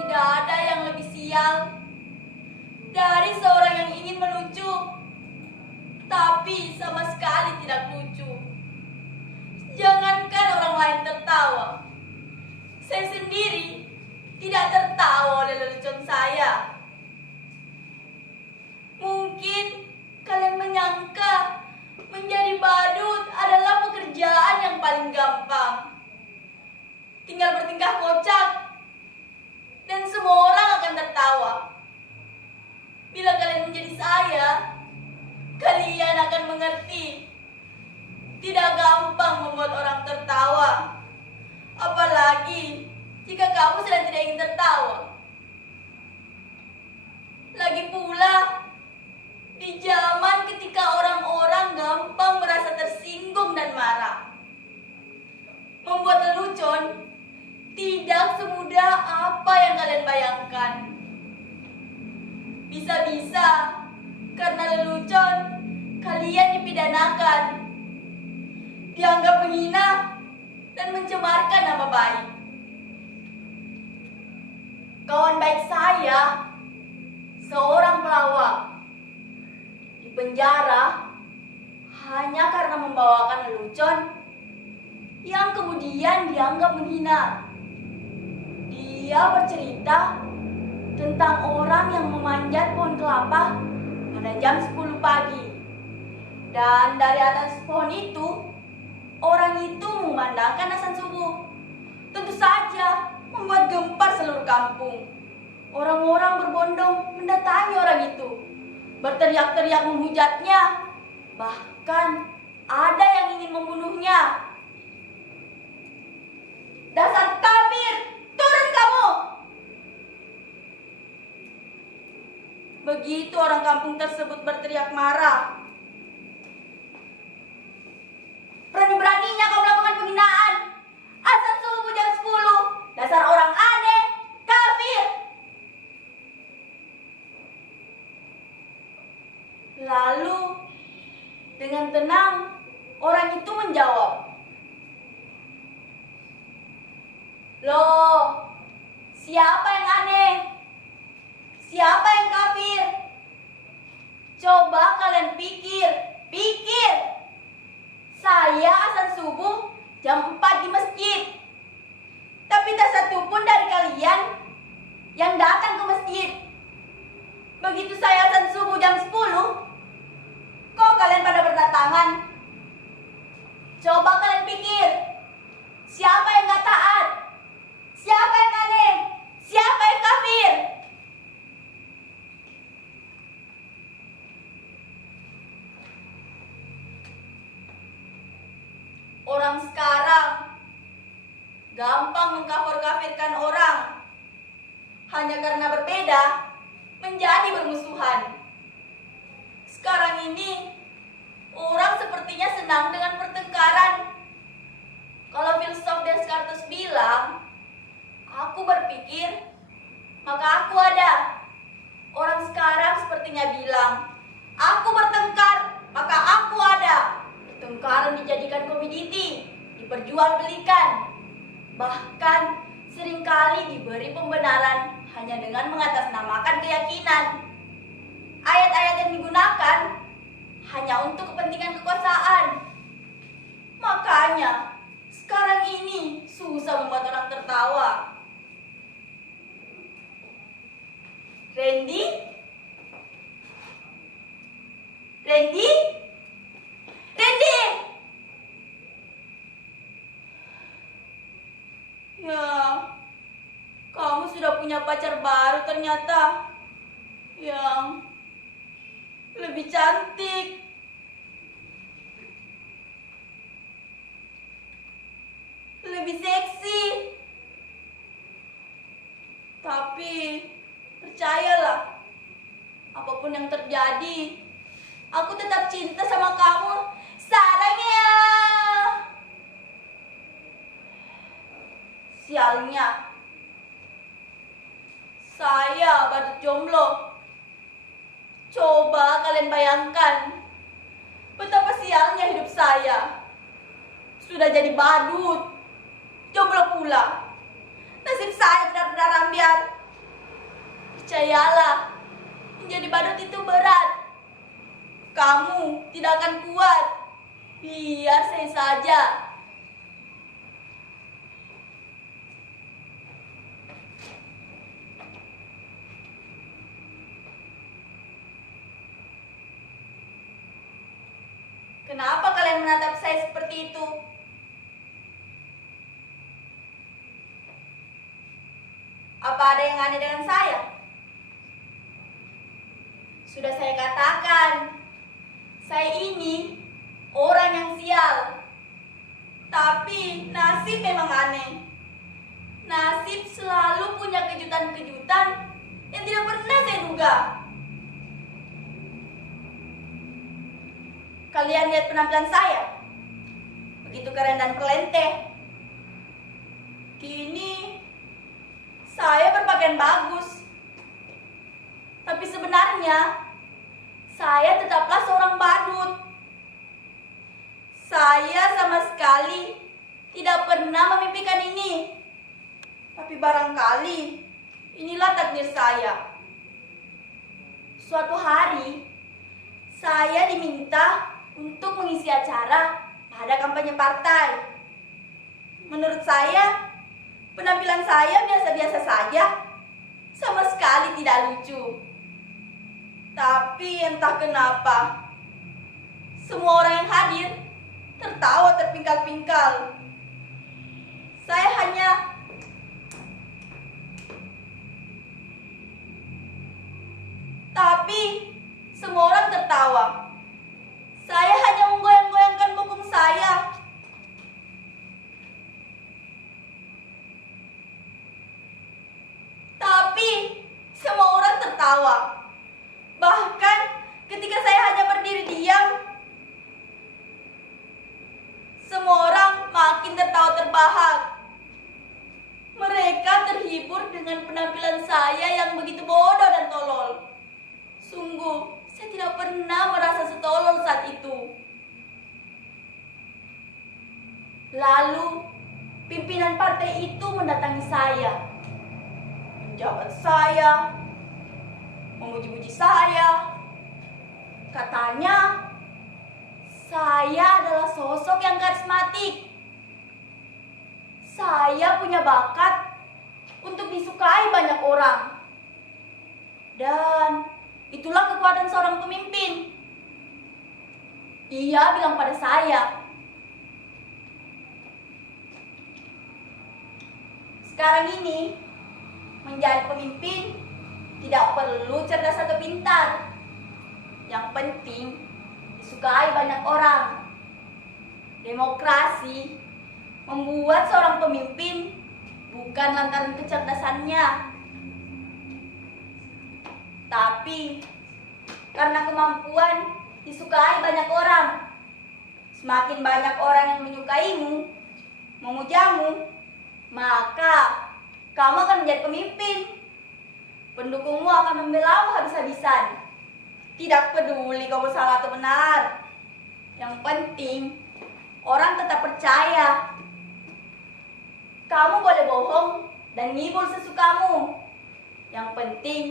Tidak ada yang lebih sial dari seorang yang ingin melucu, tapi sama sekali tidak lucu. Jangankan orang lain tertawa, saya sendiri tidak tertawa oleh lelucon saya. Mungkin kalian menyangka menjadi badut adalah pekerjaan yang paling gampang. Tinggal bertingkah kocak dan semua orang akan tertawa. Bila kalian menjadi saya, kalian akan mengerti. Tidak gampang membuat orang tertawa. Apalagi jika kamu sedang tidak ingin tertawa. Lagi pula, di zaman ketika orang-orang gampang merasa tersinggung dan marah, membuat lelucon tidak semudah apa yang kalian bayangkan. Bisa-bisa karena lelucon kalian dipidanakan, dianggap menghina dan mencemarkan nama baik. Kawan baik saya, seorang pelawak, di penjara hanya karena membawakan lelucon yang kemudian dianggap menghina. Dia bercerita tentang orang yang memanjat pohon kelapa pada jam 10 pagi. Dan dari atas pohon itu, orang itu memandangkan azan subuh. Tentu saja membuat gempar seluruh kampung. Orang-orang berbondong mendatangi orang itu, berteriak-teriak menghujatnya. Bahkan ada yang ingin membunuhnya. "Dasar kafir, turun kamu!" Begitu orang kampung tersebut berteriak marah. "Berani-beraninya kau melakukan penghinaan. Azan subuh jam 10. Dasar orang aneh, kafir." Lalu dengan tenang orang itu menjawab, "Loh, siapa yang aneh? Siapa yang kafir? Coba kalian pikir. Saya azan subuh jam 4 di masjid. Tapi tak satu pun dari kalian yang datang ke masjid. Begitu saya azan subuh jam 10, kok kalian pada berdatangan? Coba kalian pikir. Siapa yang gak taat? Siapa yang aneh? Siapa yang kafir?" Orang sekarang gampang mengkafir-kafirkan orang. Hanya karena berbeda menjadi bermusuhan. Sekarang ini orang sepertinya senang dengan pertengkaran. Kalau filsuf Descartes bilang, "Aku berpikir, maka aku ada." Orang sekarang sepertinya bilang, "Aku bertengkar, maka aku ada." Pertengkaran dijadikan komoditi, diperjualbelikan. Bahkan seringkali diberi pembenaran hanya dengan mengatasnamakan keyakinan. Ayat-ayat yang digunakan hanya untuk kepentingan kekuasaan. Makanya sekarang ini susah membuat orang tertawa. Randy? Ya, kamu sudah punya pacar baru ternyata. Yang lebih cantik, lebih seksi. Tapi percayalah, apapun yang terjadi, aku tetap cinta sama kamu. Sarangnya. Sialnya, saya badut jomblo. Coba kalian bayangkan betapa sialnya hidup saya. sudah jadi badut. Jomblo pula. Nasib saya benar-benar ambiar. Percayalah, menjadi badut itu berat. Kamu tidak akan kuat. Biar saya saja. Kenapa kalian menatap saya seperti itu? Apa ada yang aneh dengan saya? Sudah saya katakan, saya ini orang yang sial. Tapi nasib memang aneh. Nasib selalu punya kejutan-kejutan yang tidak pernah saya duga. Kalian lihat penampilan saya, begitu keren dan pelenteh. Kini saya berpakaian bagus, tapi sebenarnya saya tetaplah seorang badut. Saya sama sekali tidak pernah memimpikan ini, tapi barangkali inilah takdir saya. Suatu hari saya diminta untuk mengisi acara pada kampanye partai. Menurut saya, penampilan saya biasa-biasa saja, sama sekali tidak lucu. Tapi entah kenapa, semua orang yang hadir tertawa terpingkal-pingkal. Saya hanya semua orang tertawa. Saya hanya menggoyang-goyangkan punggung saya. Tapi semua orang tertawa. Bahkan ketika saya hanya berdiri diam, semua orang makin tertawa terbahak. Mereka terhibur dengan penampilan saya yang begitu bodoh dan tolol. Sungguh, saya tidak pernah merasa setolol saat itu. Lalu, pimpinan partai itu mendatangi saya, menjawab saya, memuji-muji saya. Katanya, saya adalah sosok yang karismatik. Saya punya bakat untuk disukai banyak orang. Dan itulah kekuatan seorang pemimpin. Ia bilang pada saya. Sekarang ini, menjadi pemimpin tidak perlu cerdas atau pintar. Yang penting, disukai banyak orang. Demokrasi membuat seorang pemimpin bukan lantaran kecerdasannya, tapi karena kemampuan disukai banyak orang. Semakin banyak orang yang menyukaimu, memujamu, maka kamu akan menjadi pemimpin. Pendukungmu akan membelamu habis-habisan. Tidak peduli kamu salah atau benar. Yang penting, orang tetap percaya. Kamu boleh bohong dan ngibul sesukamu. Yang penting,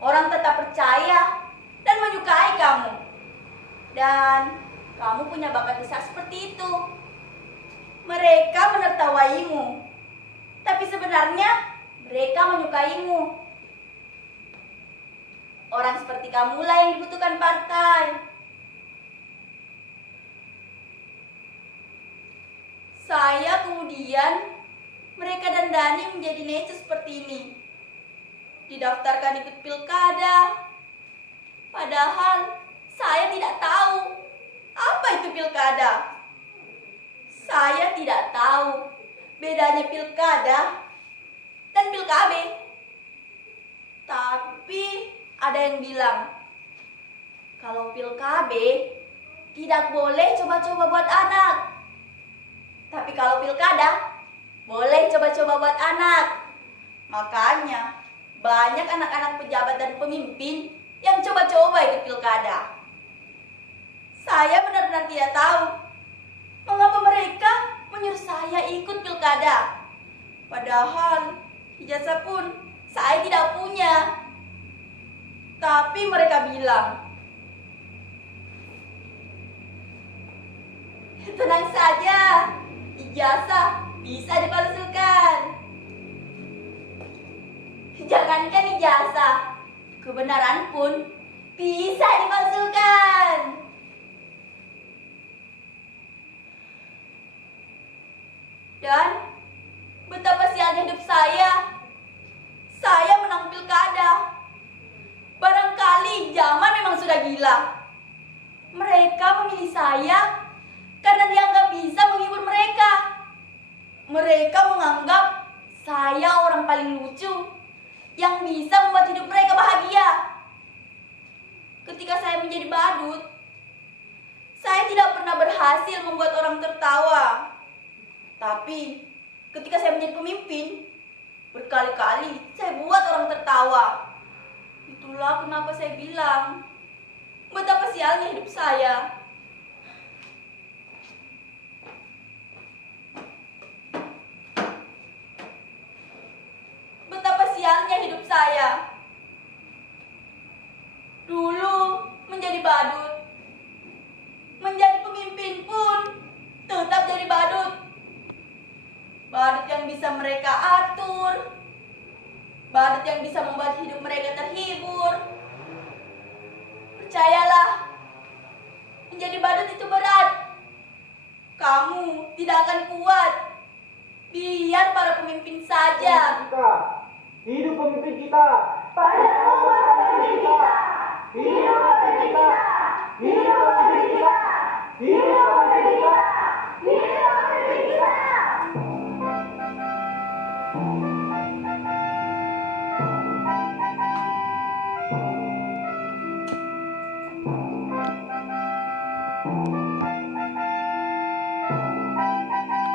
orang tetap percaya dan menyukai kamu. Dan kamu punya bakat besar seperti itu. Mereka menertawaimu, tapi sebenarnya mereka menyukaimu. Orang seperti kamulah yang dibutuhkan partai. Saya kemudian mereka dandani menjadi necis seperti ini. Didaftarkan ikut pilkada. Padahal saya tidak tahu apa itu pilkada. Saya tidak tahu bedanya pilkada dan pilkabe. Tapi ada yang bilang, kalau pilkabe tidak boleh coba-coba buat anak. Tapi kalau pilkada, boleh coba-coba buat anak. Makanya, banyak anak-anak pejabat dan pemimpin yang coba-coba ikut pilkada. Saya benar-benar tidak tahu mengapa mereka pilkada. Padahal ijazah pun saya tidak punya. Tapi mereka bilang, tenang saja, ijazah bisa dipalsukan. Jangankan ijazah, kebenaran pun bisa dipalsukan. Dan betapa sialnya hidup saya. Saya menang pilkada. Barangkali zaman memang sudah gila. Mereka memilih saya karena dianggap bisa menghibur mereka. Mereka menganggap saya orang paling lucu yang bisa membuat hidup mereka bahagia. Ketika saya menjadi badut, saya tidak pernah berhasil membuat orang tertawa. Tapi ketika saya menjadi pemimpin, berkali-kali saya buat orang tertawa. Itulah kenapa saya bilang, betapa sialnya hidup saya. Betapa sialnya hidup saya. Dulu menjadi badut, menjadi pemimpin pun tetap jadi badut. Badut yang bisa mereka atur, badut yang bisa membuat hidup mereka terhibur. Percayalah, menjadi badut itu berat. Kamu tidak akan kuat. Biar para pemimpin saja. Hidup pemimpin kita. Pada pemimpin kita. Hidup